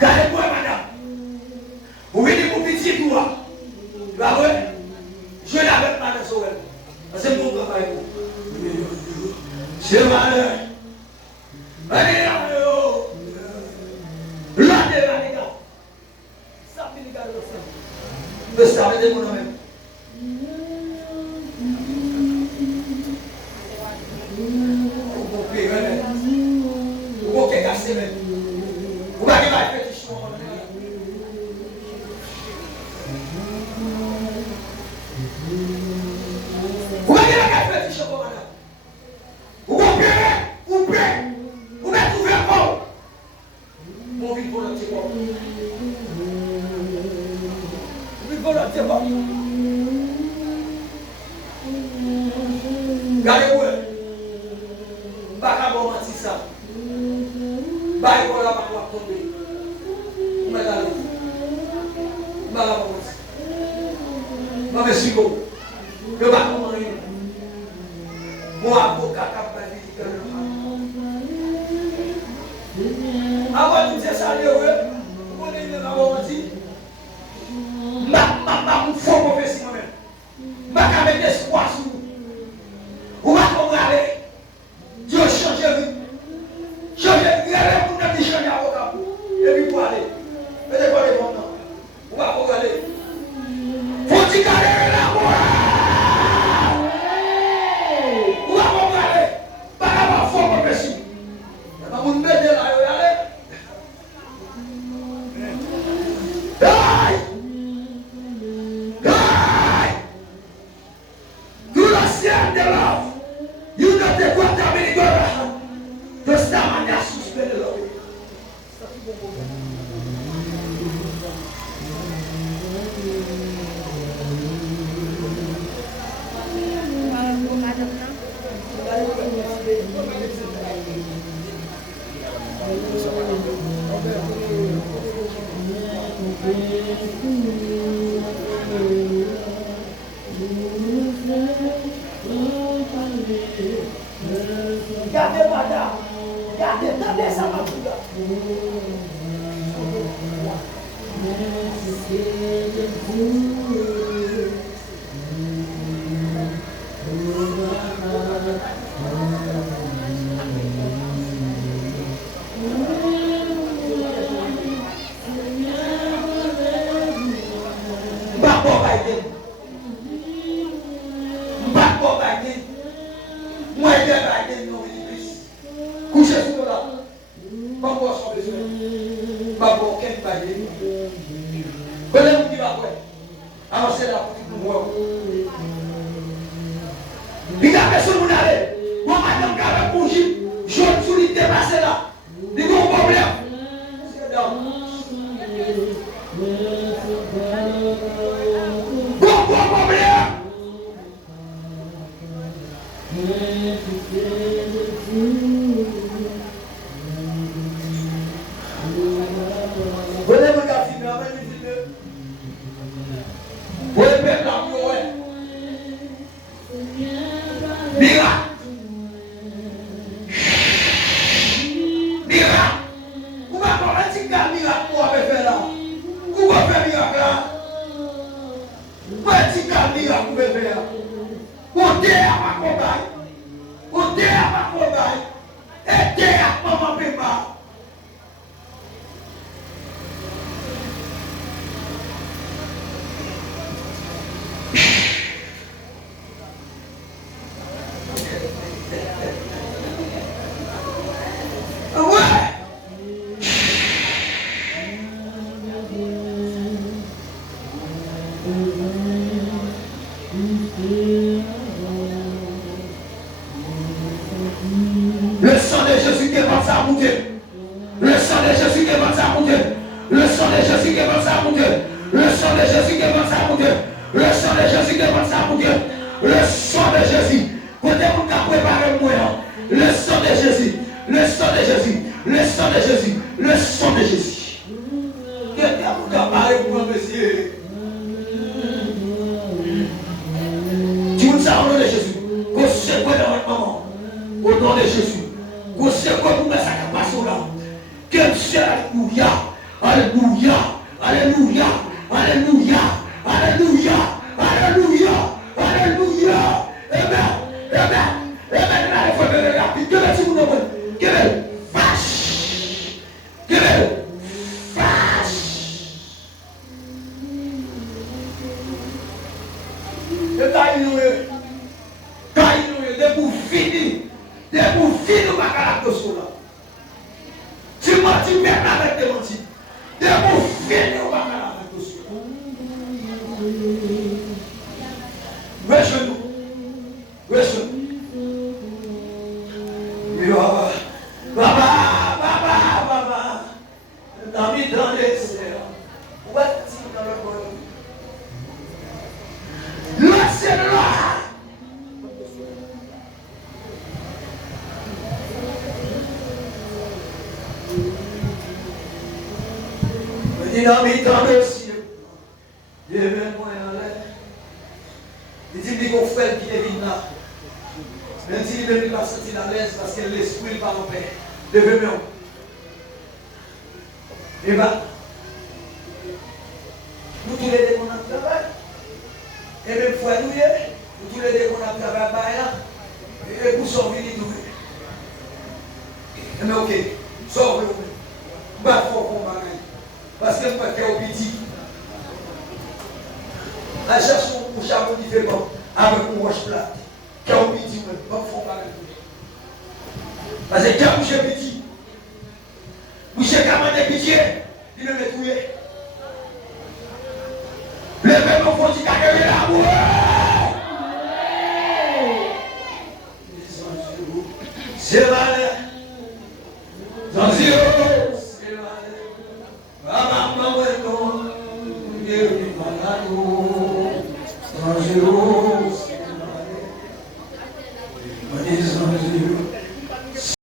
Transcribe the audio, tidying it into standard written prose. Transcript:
Gardez-moi, madame. Vous venez pour petit toi. Tu vas voir? Je l'avais pas dans Sorel. C'est mon travail. C'est malheur. Allez là, là, les gars. Ça fait les gars de ça. Mais ça va être mon nom. Vous m'avez pas fait du choix. Vous m'avez pas fait du choix, madame. Vous opérez, vous payez, vous mettez ouvert quoi? Mon vie volontiers quoi? Vie volontiers quoi? Gardez-vous. Pas bon mentir ça. Bye pour la parole tomber. Vous m'avez allé. Monsieur Go, je ne vais pas comprendre. Mon avocat a pas dit que avant de dire ça, vous connaissez le nom de je faut confesser moi-même. Je vais mettre espoir sur vous. Vous va comprendre. Dieu change de vie. Change de vie. Vous n'avez pas changé avocat. Et puis pour aller. Mettez quoi les bons temps. Vous va comprendre. Faut-il garder la voix? Où va-t-on aller? Pas la foi, mon monsieur. Il va vous mettre là, allez. Tout l'ancien de l'homme, il ne te voit pas venir de cette manière suspendue de l'homme. Gardez madame, gardez ça ma Le sang de Jésus qui va ça monter. Le sang de Jésus qui va ça monter. Le sang de Jésus qui va ça monter. Le sang de Jésus qui va ça monter. Le sang de Jésus qui va ça monter. Le sang de Jésus. Côté vous qui préparez moi. Le sang de Jésus. Le sang de Jésus. Le sang de Jésus. Le sang de Jésus. Que vous préparez Aïe, moi, monsieur. Tu me ça au nom de Jésus. Qu'on se quoi dans votre maman. Au nom de Jésus. Qu'on se quoi pour mettre ça qui passe là. Que Dieu, alléluia. Alléluia. Alléluia. Alléluia. Alléluia. Alléluia. Alléluia. Amen. Amen. Amen. Là, il faut me regarder. Que le Dieu nous donne. Que le vache. Que le vache. Que taille-nous. Taille-nous. De pour finir. De pour finir, ma caractère là. Tu m'as dit, mais avec tes mentis. De pour finir, ma caractère. Rejoins-nous. Baba. Dans les airs. Où est-il dans le monde? Laissez-le. Dynamite dans le ciel. Dieu moi en l'air. Il dit que mon frère qui est venu là. Même s'il ne veut pas sentir la l'aise parce que l'esprit n'est pas en paix. Levez-moi. Et bien, nous tous les deux qu'on a travaillé. Et même fois nous tous les deux qu'on a travaillé là. Et pour sauver les doués. Mais ok, sauve-le. Pas fort pour ma main. Parce que je ne peux pas petit. La cherche un chameau différent avec un roche plate. Qui est petit, mais pas fort par parce que quand vous êtes petit, vous êtes capable de pitié, il me met touiller. Le même enfant qui a gagné l'amour. C'est vrai. Sans zéro. Maman, maman, non. Dieu, maman, non.